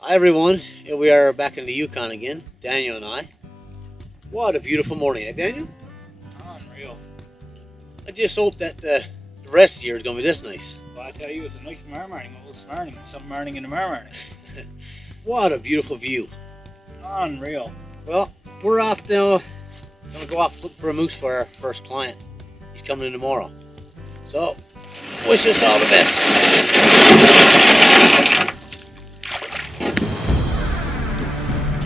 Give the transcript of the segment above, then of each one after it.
Hi everyone, here we are back in the Yukon again, Daniel and I. What a beautiful morning, eh Daniel? Unreal. I just hope that the rest of the year is going to be this nice. But I tell you, it's a nice morning. It was morning, some morning in the morning. What a beautiful view. Unreal. Well, we're off now, going to go off look for a moose for our first client. He's coming in tomorrow. So, wish us all the best.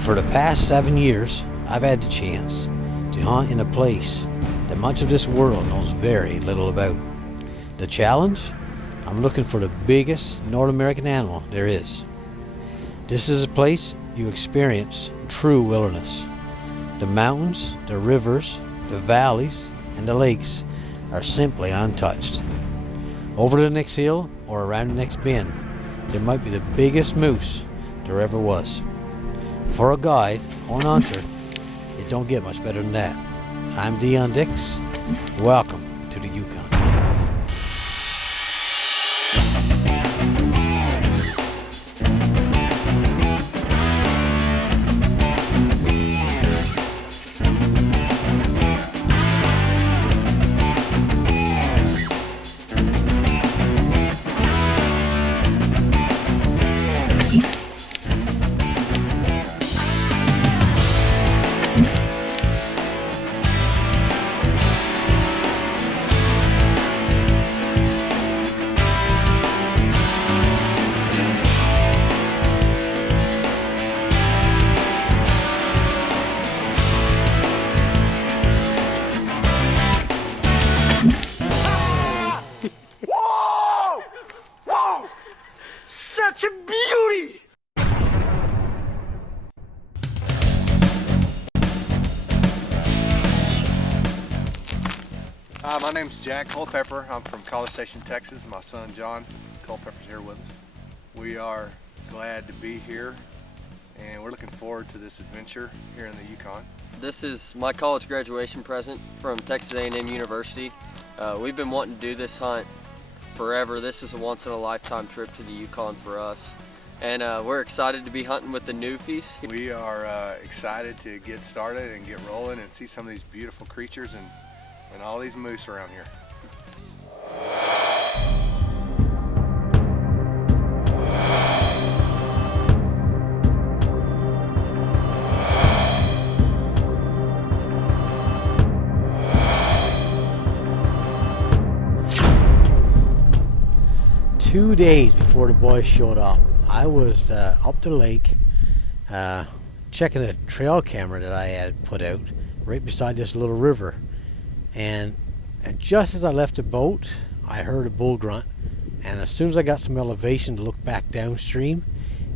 For the past 7 years, I've had the chance to hunt in a place that much of this world knows very little about. The challenge? I'm looking for the biggest North American animal there is. This is a place you experience true wilderness. The mountains, the rivers, the valleys, and the lakes are simply untouched. Over the next hill or around the next bend, there might be the biggest moose there ever was. For a guide or an hunter, it don't get much better than that. I'm Dion Dix. Welcome to the Yukon. Such a beauty! Hi, my name's Jack Culpepper. I'm from College Station, Texas. My son John Culpepper's here with us. We are glad to be here and we're looking forward to this adventure here in the Yukon. This is my college graduation present from Texas A&M University. We've been wanting to do this hunt forever. This is a once-in-a-lifetime trip to the Yukon for us. And we're excited to be hunting with the Newfies. We are excited to get started and get rolling and see some of these beautiful creatures and all these moose around here. Two days before the boys showed up, I was up the lake checking a trail camera that I had put out right beside this little river. And just as I left the boat, I heard a bull grunt. And as soon as I got some elevation to look back downstream,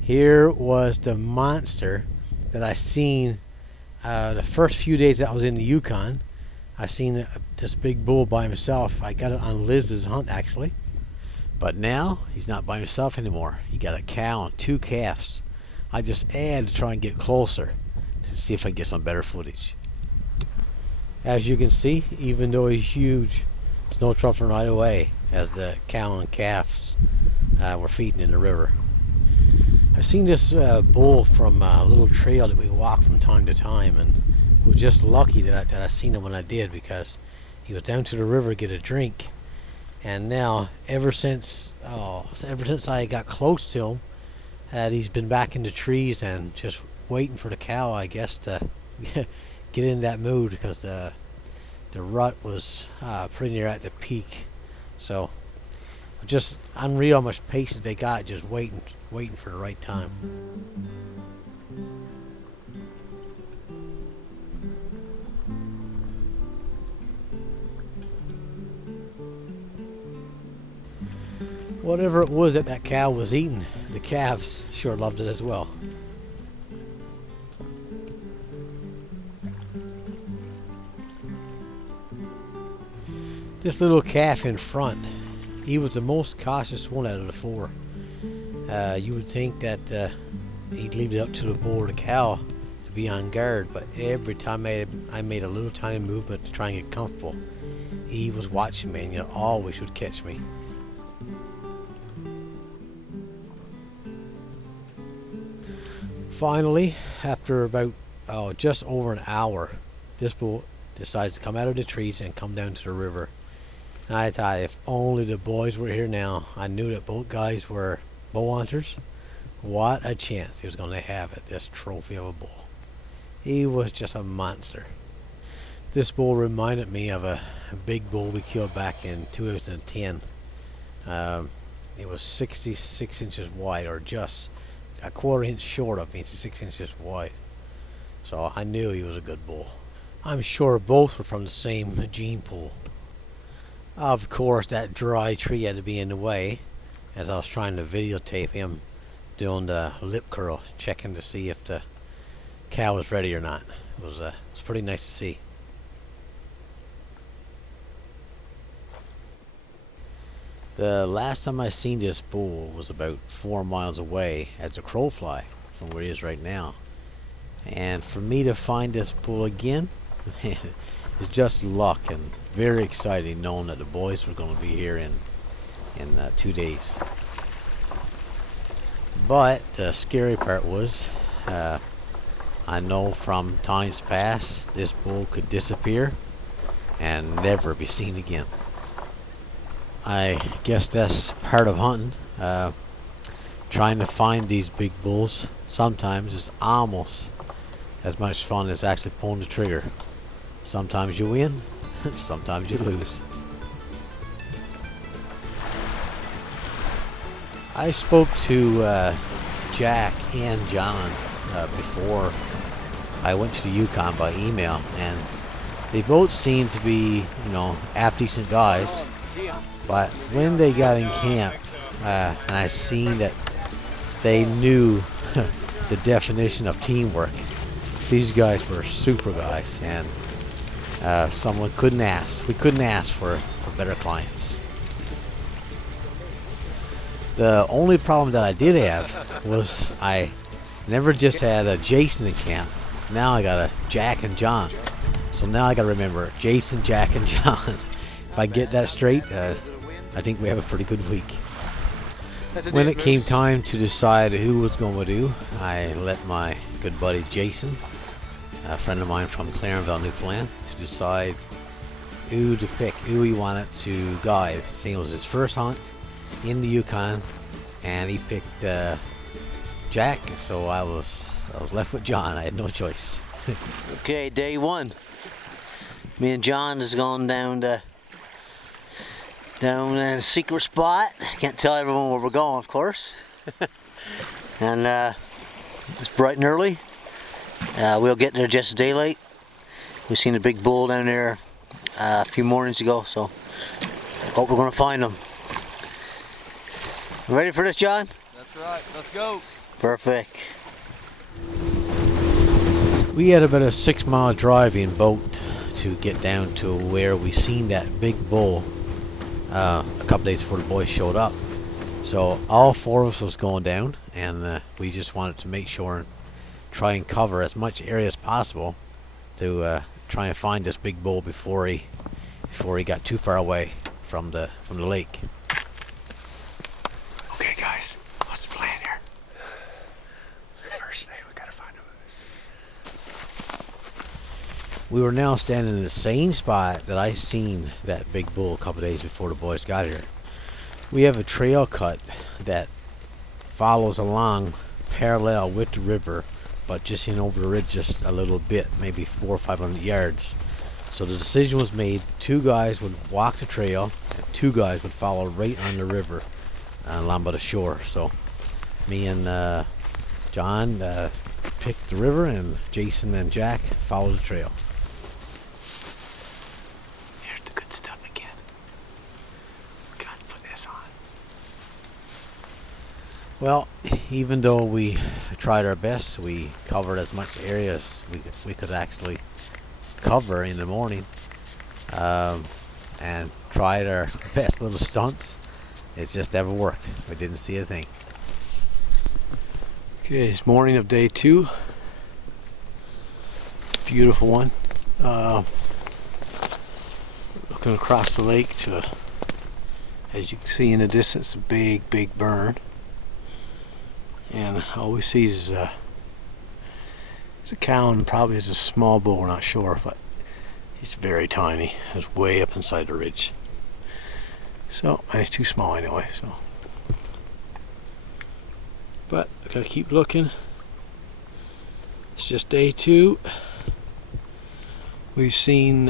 here was the monster that I seen the first few days that I was in the Yukon. I seen this big bull by himself. I got it on Liz's hunt actually. But now he's not by himself anymore. He got a cow and two calves. I just had to try and get closer to see if I can get some better footage. As you can see, even though he's huge, it's no trouble right away as the cow and calves were feeding in the river. I've seen this bull from a little trail that we walk from time to time, and was just lucky that I seen him when I did, because he was down to the river to get a drink. And now, ever since I got close to him, he's been back in the trees and just waiting for the cow, I guess, to get in that mood, because the rut was pretty near at the peak. So just unreal how much patience they got, just waiting for the right time. Whatever it was that cow was eating, the calves sure loved it as well. This little calf in front, he was the most cautious one out of the four. You would think that he'd leave it up to the bull or the cow to be on guard, but every time I made a little tiny movement to try and get comfortable, he was watching me and always would catch me. Finally, after about just over an hour, this bull decides to come out of the trees and come down to the river. And I thought, if only the boys were here now. I knew that both guys were bow hunters. What a chance he was going to have at this trophy of a bull. He was just a monster. This bull reminded me of a big bull we killed back in 2010. It was 66 inches wide, or just a quarter inch short of being 6 inches wide. So I knew he was a good bull. I'm sure both were from the same gene pool. Of course, that dry tree had to be in the way as I was trying to videotape him doing the lip curl, checking to see if the cow was ready or not. It was pretty nice to see. The last time I seen this bull was about 4 miles away as a crow fly from where he is right now. And for me to find this bull again, it's just luck, and very exciting knowing that the boys were going to be here in 2 days. But the scary part was, I know from times past this bull could disappear and never be seen again. I guess that's part of hunting. Trying to find these big bulls sometimes is almost as much fun as actually pulling the trigger. Sometimes you win, sometimes you lose. I spoke to Jack and John before I went to the Yukon by email, and they both seemed to be, half decent guys. But when they got in camp, and I seen that they knew the definition of teamwork, these guys were super guys, and we couldn't ask for better clients. The only problem that I did have was I never just had a Jason in camp. Now I got a Jack and John. So now I got to remember Jason, Jack, and John. If I get that straight, I think we have a pretty good week. When it came time to decide who was going to do, I let my good buddy Jason, a friend of mine from Clarenville, Newfoundland, to decide who to pick, who he wanted to guide. It was his first hunt in the Yukon, and he picked Jack, so I was left with John. I had no choice. Okay, day one. Me and John is going down in a secret spot. Can't tell everyone where we're going, of course. And it's bright and early. We'll get there just daylight. We've seen a big bull down there a few mornings ago, so hope we're going to find him. Ready for this, John? That's right. Let's go. Perfect. We had about a 6-mile drive in boat to get down to where we seen that big bull a couple days before the boys showed up. So all 4 of us was going down, and we just wanted to make sure and try and cover as much area as possible to try and find this big bull before he got too far away from the lake. Okay, guys, what's the plan here? First day, we gotta find a moose. We were now standing in the same spot that I seen that big bull a couple days before the boys got here. We have a trail cut that follows along parallel with the river, but just in over the ridge just a little bit, maybe 400 or 500 yards. So the decision was made: 2 guys would walk the trail, and 2 guys would follow right on the river along by the shore. So me and John picked the river, and Jason and Jack followed the trail. Here's the good stuff again. We got to put this on. Well, even though we tried our best, we covered as much area as we could actually cover in the morning, and tried our best little stunts. It just never worked. We didn't see a thing. Okay, it's morning of day 2. Beautiful one. Looking across the lake to, as you can see in the distance, a big burn. And all we see is It's a cow and probably is a small bull, we're not sure, but he's very tiny. He's way up inside the ridge. So, and he's too small anyway, so. But I gotta keep looking. It's just day 2. We've seen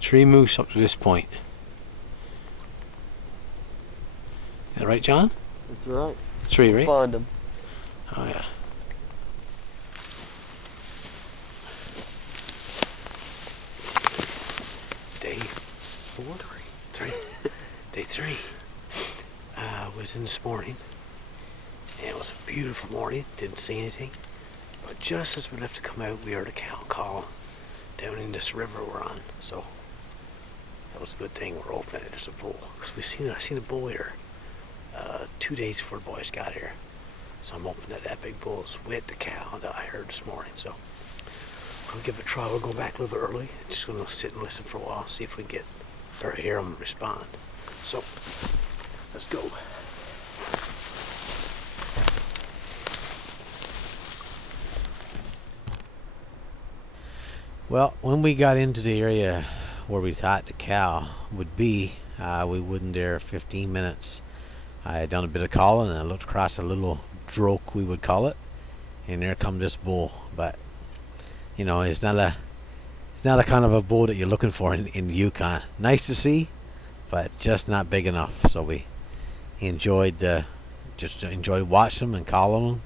3 moose up to this point. Is that right, John? That's right. 3, right? Find them. Oh yeah. Day 4? 3. Day 3. Was in this morning. And it was a beautiful morning. Didn't see anything. But just as we left to come out, we heard a cow call down in this river we're on. So that was a good thing. We're hoping that there's a bull. Because I seen a bull here 2 days before the boys got here. So I'm hoping that that big bull is with the cow that I heard this morning. So I'll give it a try. We'll go back a little bit early. Just going to sit and listen for a while. See if we can get or hear them respond. So let's go. Well, when we got into the area where we thought the cow would be, we wouldn't there 15 minutes. I had done a bit of calling and I looked across a little droke, we would call it, and there come this bull. But you know, it's not a kind of a bull that you're looking for in the Yukon. Nice to see, but just not big enough. So we enjoyed watching them and calling them,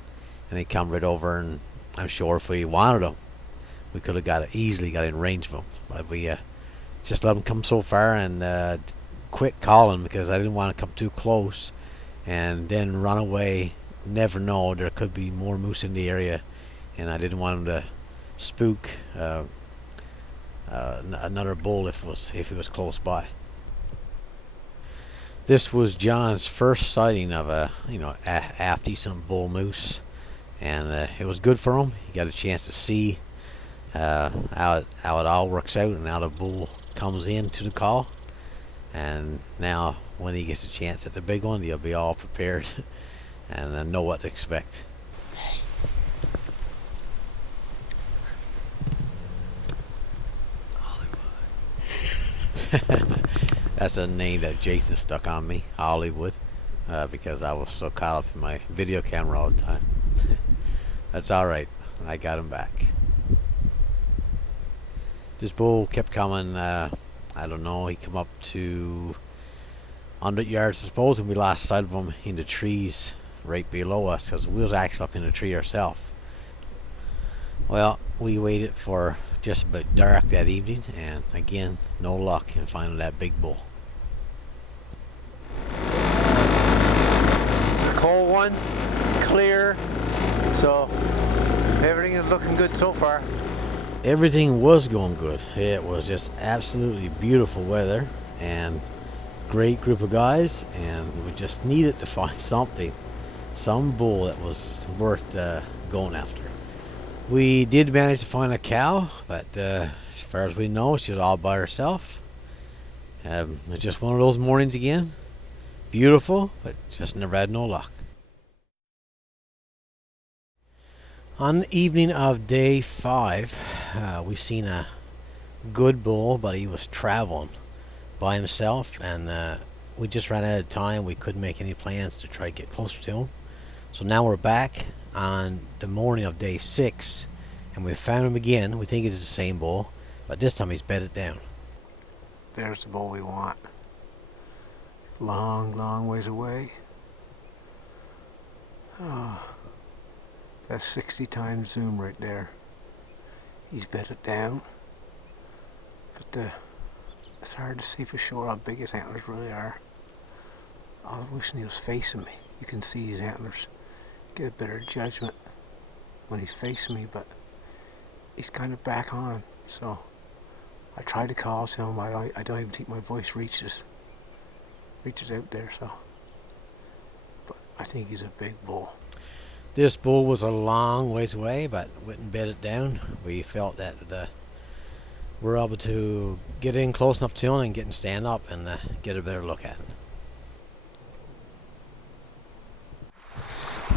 and they come right over. And I'm sure if we wanted them, we could have easily got in range of them, but we just let them come so far and quit calling because I didn't want to come too close and then run away. Never know, there could be more moose in the area, and I didn't want them to spook another bull if he was close by. This was John's first sighting of a half decent bull moose, and it was good for him. He got a chance to see how it all works out and how the bull comes into the call. And now when he gets a chance at the big one, he'll be all prepared and know what to expect. That's a name that Jason stuck on me, Hollywood, because I was so caught up in my video camera all the time. That's alright, I got him back. This bull kept coming, I don't know, he come up to 100 yards I suppose, and we lost sight of him in the trees right below us because we was actually up in the tree ourselves. Well, we waited for just about dark that evening, and again, no luck in finding that big bull. Cold one, clear, so everything is looking good so far. Everything was going good. It was just absolutely beautiful weather and great group of guys, and we just needed to find some bull that was worth going after. We did manage to find a cow, but as far as we know, she's all by herself. It's just one of those mornings again. Beautiful, but just never had no luck. On the evening of day 5, we seen a good bull, but he was traveling by himself, and we just ran out of time. We couldn't make any plans to try to get closer to him. So now we're back on the morning of day 6, and we found him again. We think it's the same bull, but this time he's bedded down. There's the bull we want. Long ways away. Oh, that's 60 times zoom right there. He's bedded down, but it's hard to see for sure how big his antlers really are. I was wishing he was facing me. You can see his antlers. Get a better judgment when he's facing me, but he's kind of back on. So I tried to call to him. I don't even think my voice reaches out there. So, but I think he's a big bull. This bull was a long ways away, but wouldn't bed it down. We felt that we're able to get in close enough to him and get him stand up and get a better look at him.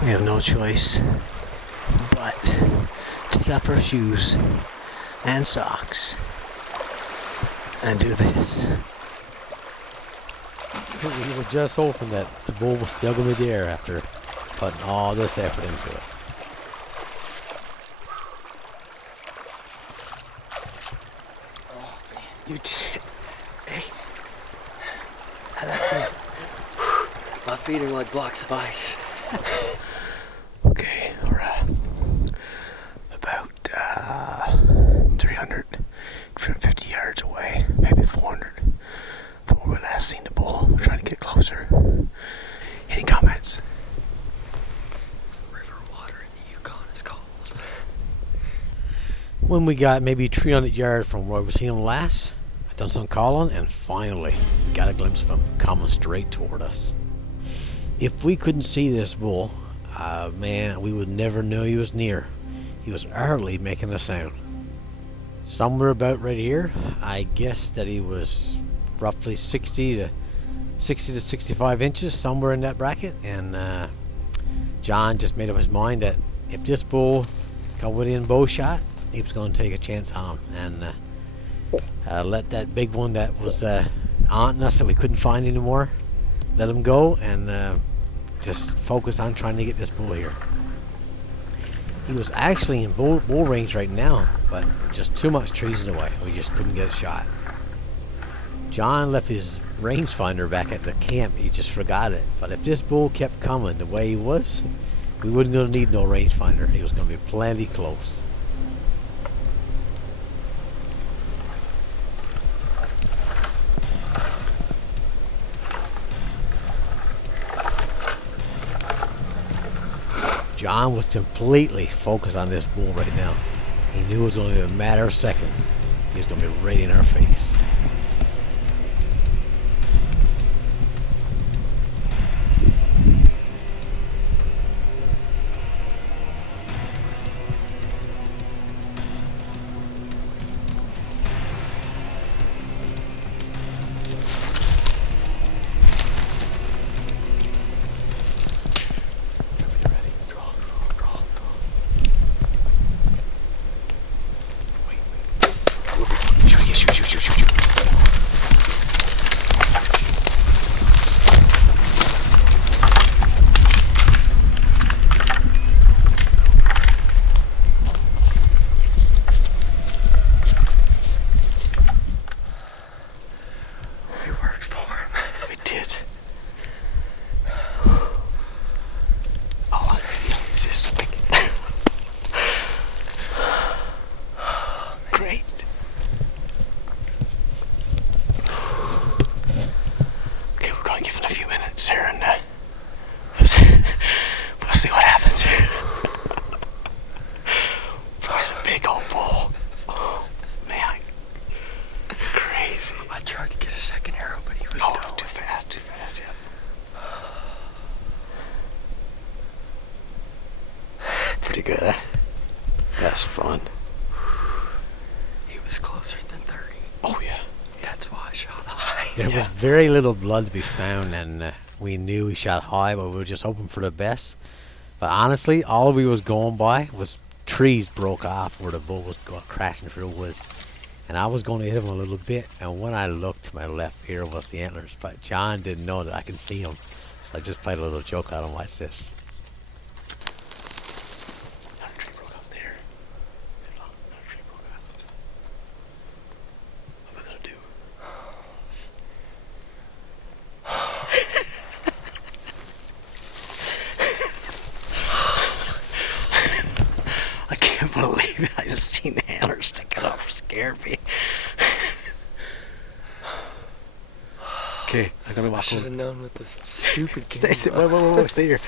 We have no choice but take off our shoes and socks and do this. We were just hoping that the bull was still going to be there after putting all this effort into it. You did it. Hey. How'd that feel? My feet are like blocks of ice. Okay, we're about 350 yards away, maybe 400 from where we last seen the bull. We're trying to get closer. Any comments? River water in the Yukon is cold. When we got maybe 300 yards from where we seen him last, I done some calling and finally got a glimpse of him coming straight toward us. If we couldn't see this bull, man, we would never know he was near. He was hardly making a sound. Somewhere about right here, I guess that he was roughly 60 to 65 inches, somewhere in that bracket. And John just made up his mind that if this bull got within bow shot, he was going to take a chance on him and let that big one that was haunting us that we couldn't find anymore, let him go and just focus on trying to get this bull here. He was actually in bull range right now, but just too much trees in the way. We just couldn't get a shot. John left his rangefinder back at the camp. He just forgot it. But if this bull kept coming the way he was, we wouldn't gonna need no rangefinder. He was gonna be plenty close. John was completely focused on this bull right now. He knew it was only a matter of seconds. He was going to be right in our face. Shoot. It worked for him. We did. Oh, it's just big. Great. Okay, we're going to give it a few minutes here and we'll see what happens here. That's a big old bull. Oh, man. Crazy. I tried to get a second arrow, but he was Oh, going. too fast, yeah. Pretty good, eh? That's fun. He was closer than 30. Oh, yeah. That's why I shot high. There was very little blood to be found, and we knew he shot high, but we were just hoping for the best. But honestly, all we was going by was trees broke off where the bull was going crashing through the woods. And I was going to hit him a little bit, and when I looked to my left, here was the antlers. But John didn't know that I could see him, so I just played a little joke on him. Watch this. Another tree broke up there. Another tree broke off. What am I gonna do? I can't believe it. I just seen the antlers sticking up. Scared me. Okay, I'm gonna I walk should over. have known with the stupid Stay, game. wait, stay here.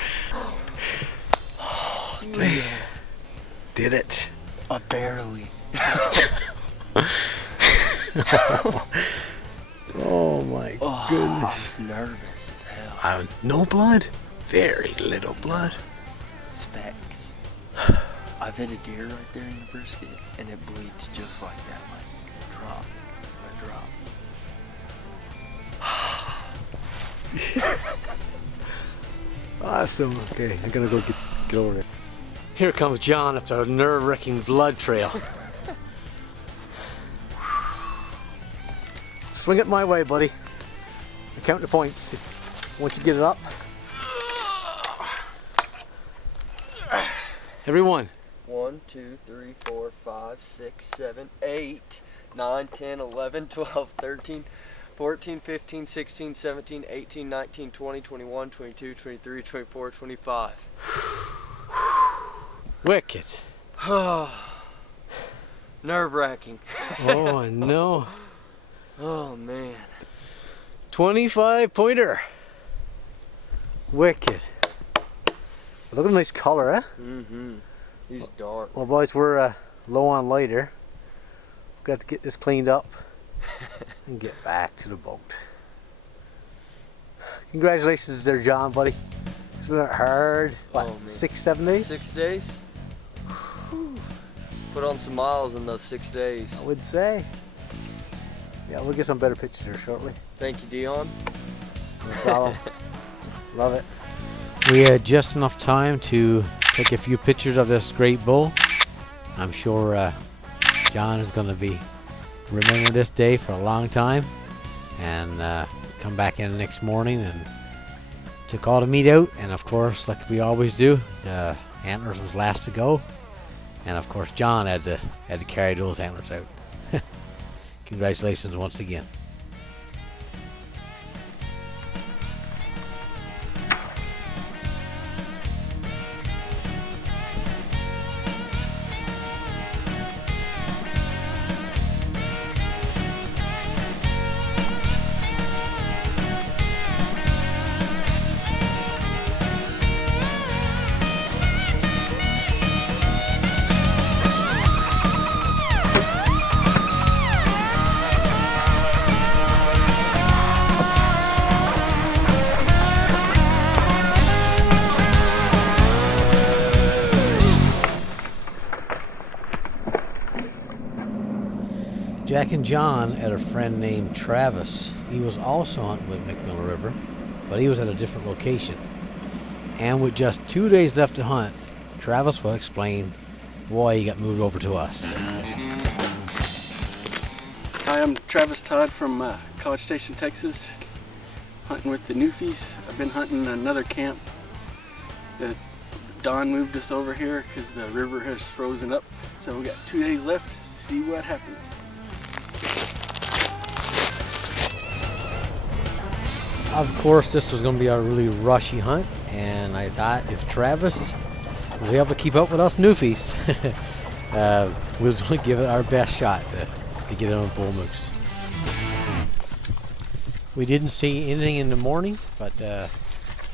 Man. Did it. Barely. Oh my I goodness. was nervous as hell. No blood? Very little blood. Specks. I've hit a deer right there in the brisket, and it bleeds just like that, like a drop. Awesome. Okay, I'm gonna go get over there. Here comes John after a nerve-wracking blood trail. Swing it my way, buddy. And count the points. Once you get it up. Everyone. 1, 2, 3, 4, 5, 6, 7, 8, 9, 10, 11, 12, 13, 14, 15, 16, 17, 18, 19, 20, 21, 22, 23, 24, 25. Wicked. Nerve-wracking. Oh no. Oh man. 25 pointer. Wicked. Look at a nice color, eh? Mm-hmm. He's dark. Well, boys, we're low on light here. We've got to get this cleaned up and get back to the boat. Congratulations there, John, buddy. It's been hard. What, Oh, man. 6, 7 days? 6 days? Put on some miles in those 6 days. I would say. Yeah, we'll get some better pictures here shortly. Thank you, Dion. No problem. Love it. We had just enough time to take a few pictures of this great bull. I'm sure John is going to be remembering this day for a long time, and come back in the next morning and took all the meat out, and of course, like we always do, the antlers was last to go, and of course John had to carry those antlers out. Congratulations once again. Jack and John had a friend named Travis. He was also hunting with Macmillan River, but he was at a different location. And with just 2 days left to hunt, Travis will explain why he got moved over to us. Hi, I'm Travis Todd from College Station, Texas, hunting with the Newfies. I've been hunting another camp that Don moved us over here because the river has frozen up. So we got 2 days left to see what happens. Of course, this was going to be a really rushy hunt, and I thought if Travis was able to keep up with us Newfies, we was going to give it our best shot to get on a bull moose. We didn't see anything in the morning, but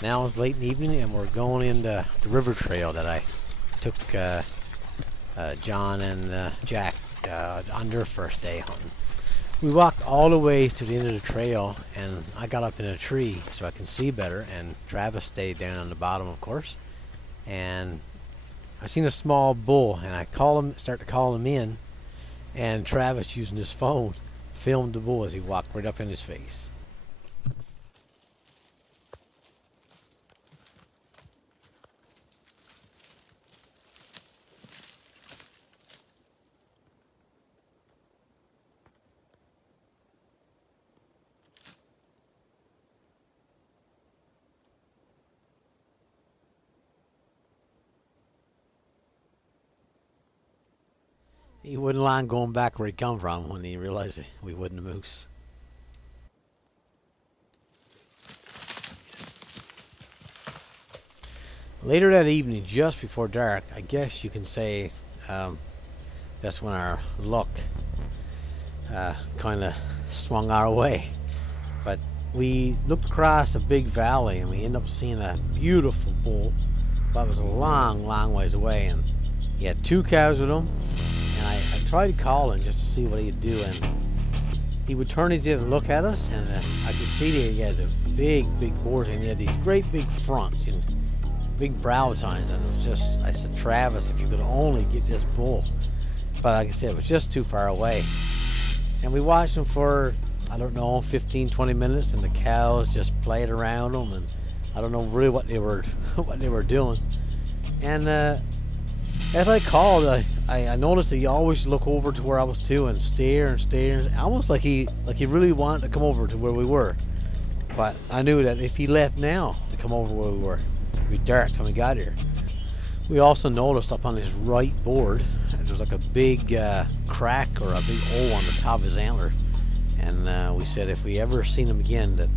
now it's late in the evening, and we're going into the river trail that I took John and Jack on their first day hunting. We walked all the way to the end of the trail, and I got up in a tree so I can see better, and Travis stayed down on the bottom, of course. And I seen a small bull, and I start to call him in, and Travis, using his phone, filmed the bull as he walked right up in his face. He wouldn't mind going back where he come from when he realized we wasn't a moose. Later that evening, just before dark, I guess you can say that's when our luck kind of swung our way. But we looked across a big valley, and we ended up seeing a beautiful bull, but it was a long, long ways away, and he had 2 cows with him. And I tried calling just to see what he'd do, and he would turn his head and look at us, and I could see that he had a big bores, and he had these great big fronts and big brow tines, and it was just, I said, Travis, if you could only get this bull. But like I said, it was just too far away. And we watched him for, I don't know, 15-20 minutes, and the cows just played around him, and I don't know really what they were doing. And As I called, I noticed that he always look over to where I was too and stare, almost like he really wanted to come over to where we were. But I knew that if he left now to come over where we were, it'd be dark when we got here. We also noticed up on his right board, there's like a big crack or a big hole on the top of his antler. And we said if we ever seen him again, that'd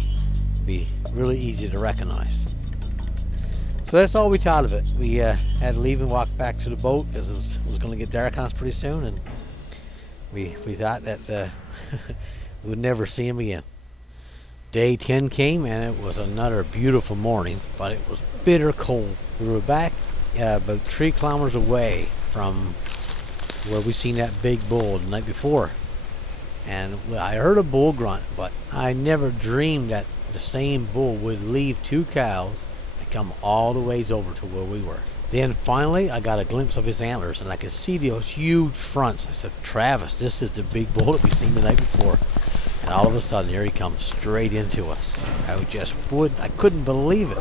be really easy to recognize. So that's all we thought of it. We had to leave and walk back to the boat because it was going to get dark on us pretty soon, and we thought that we would never see him again. Day 10 came and it was another beautiful morning, but it was bitter cold. We were back about 3 kilometers away from where we seen that big bull the night before. And I heard a bull grunt, but I never dreamed that the same bull would leave 2 cows and come all the ways over to where we were. Then finally I got a glimpse of his antlers and I could see those huge fronts. I said, Travis, this is the big bull that we seen the night before. And all of a sudden here he comes straight into us. I couldn't believe it.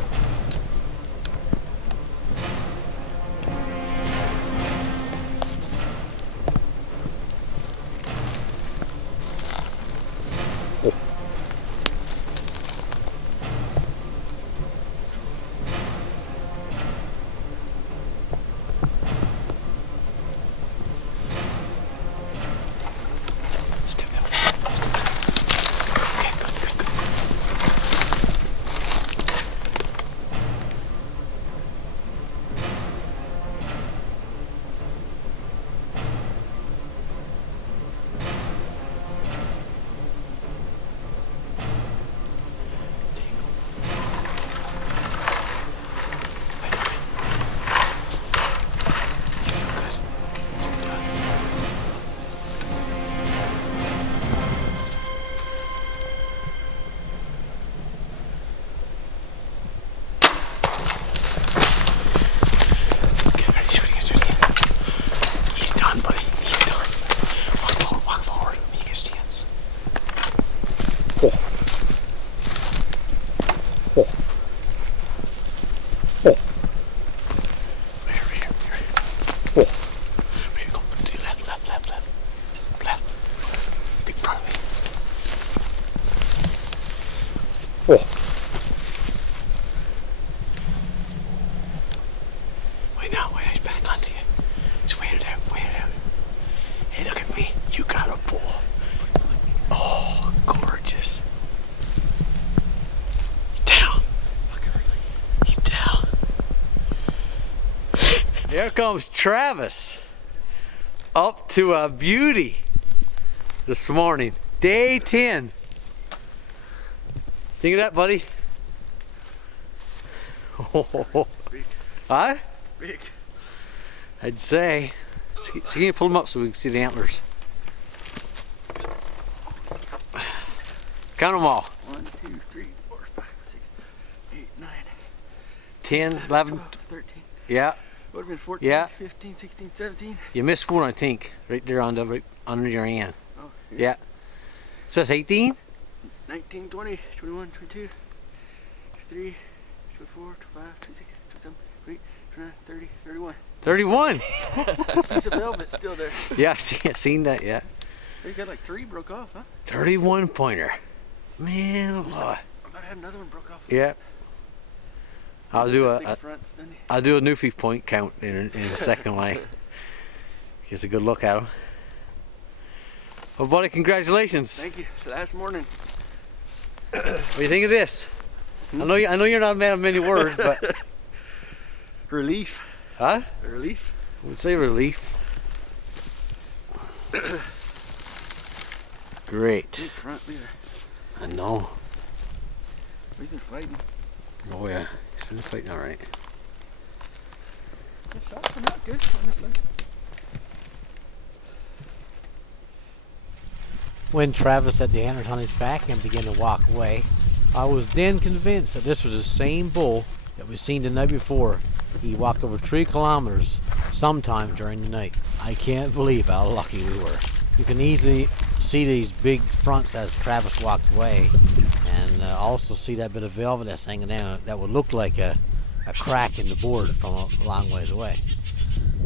Here comes Travis, up to a beauty this morning, day 10. Think of that, buddy. Oh, Big. huh? Big. I'd say. So can you pull them up so we can see the antlers? Count them all. 1, 2, 3, 4, 5, 6, 8, 9, 10, 11. 12, 13. Yeah. Would have been 14, Yeah. 15, 16, 17. You missed one, I think, right there on right under your hand. Oh, Yeah. So that's 18? 19, 20, 21, 22, 23, 24, 25, 26, 27, 28, 29, 30, 31. 31. Piece of velvet still there. Yeah, I seen that, yeah. You got like 3 broke off, huh? 31 pointer. Man, oh, I might have another one broke off. yeah. I'll do Big fronts, doesn't he? I'll do a Newfie point count in a second line. Gives a good look at him. Well, buddy, congratulations. Thank you. Last morning. What do you think of this? I know you're not a man of many words, but Relief. huh? Relief. I would say relief. Great. Big front leader. I know. We've been fighting. Oh yeah, he's been fighting all right. The shots come out good on this side. When Travis had the antlers on his back and began to walk away, I was then convinced that this was the same bull that we seen the night before. He walked over 3 kilometers sometime during the night. I can't believe how lucky we were. You can easily see these big fronts as Travis walked away, and also see that bit of velvet that's hanging down that would look like a crack in the board from a long ways away.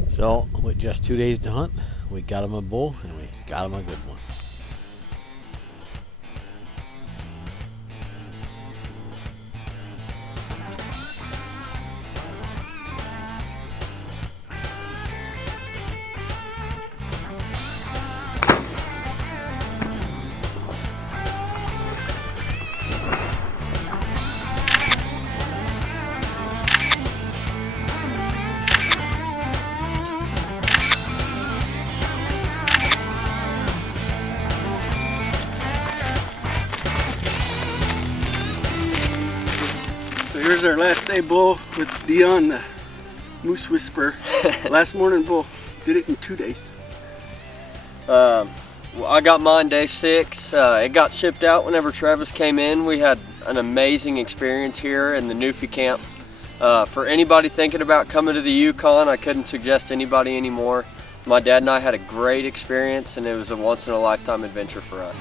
So with just 2 days to hunt, we got him a bull and we got him a good one. So here's our last day bull with Dion, the moose whisperer. Last morning bull. Did it in 2 days. Well, I got mine day 6. It got shipped out whenever Travis came in. We had an amazing experience here in the Newfie camp. For anybody thinking about coming to the Yukon, I couldn't suggest anybody anymore. My dad and I had a great experience, and it was a once-in-a-lifetime adventure for us.